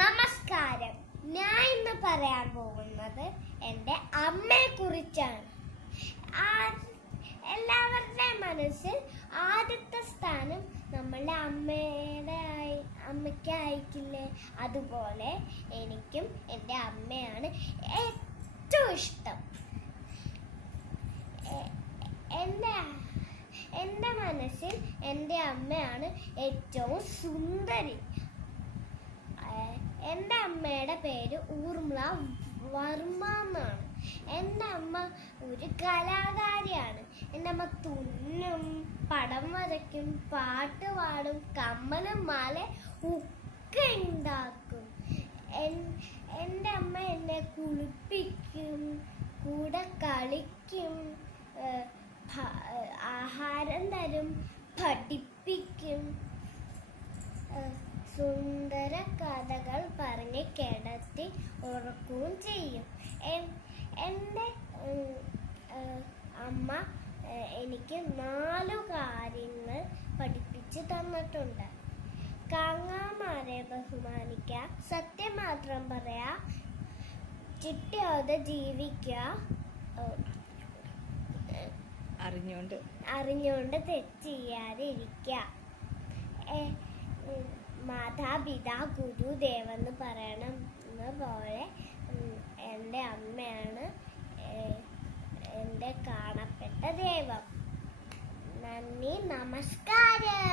നമസ്കാരം. ഞാൻ ഇന്ന് പറയാൻ പോകുന്നത് എൻ്റെ അമ്മയെ കുറിച്ചാണ്. എല്ലാവരുടെ മനസ്സിൽ ആദ്യത്തെ സ്ഥാനം നമ്മളുടെ അമ്മയ്ക്ക് ആയിരിക്കില്ലേ? അതുപോലെ എനിക്കും എൻ്റെ അമ്മയാണ് ഏറ്റവും ഇഷ്ടം. എൻ്റെ മനസ്സിൽ എൻ്റെ അമ്മയാണ് ഏറ്റവും സുന്ദരി. എൻ്റെ അമ്മയുടെ പേര് ഊർമിള വർമ്മ എന്നാണ്. എൻ്റെ അമ്മ ഒരു കലാകാരിയാണ്. എൻ്റെ അമ്മ തുന്നും, പടം വരയ്ക്കും, പാട്ട് പാടും, കമ്മലും മാല ഒക്കെ ഉണ്ടാക്കും. എൻ്റെ അമ്മ എന്നെ കുളിപ്പിക്കും, കൂടെ കളിക്കും, ആഹാരം തരും, പഠിപ്പിക്കും, സുന്ദര കഥകൾ പറഞ്ഞ് കിടത്തി ഉറക്കുകയും ചെയ്യും. എൻ്റെ അമ്മ എനിക്ക് 4 കാര്യങ്ങൾ പഠിപ്പിച്ചു തന്നിട്ടുണ്ട്. കാങ്ങാമാരെ ബഹുമാനിക്കുക, സത്യം മാത്രം പറയാ, ചിട്ടയോടെ ജീവിക്കുക, അറിഞ്ഞുകൊണ്ട് തെറ്റ് ചെയ്യാതെ ഇരിക്കുക, മാതാപിതാ ഗുരു ദേവെന്ന് പറയണം പോലെ എൻ്റെ അമ്മയാണ് എൻ്റെ കാണപ്പെട്ട ദൈവം. നന്ദി, നമസ്കാരം.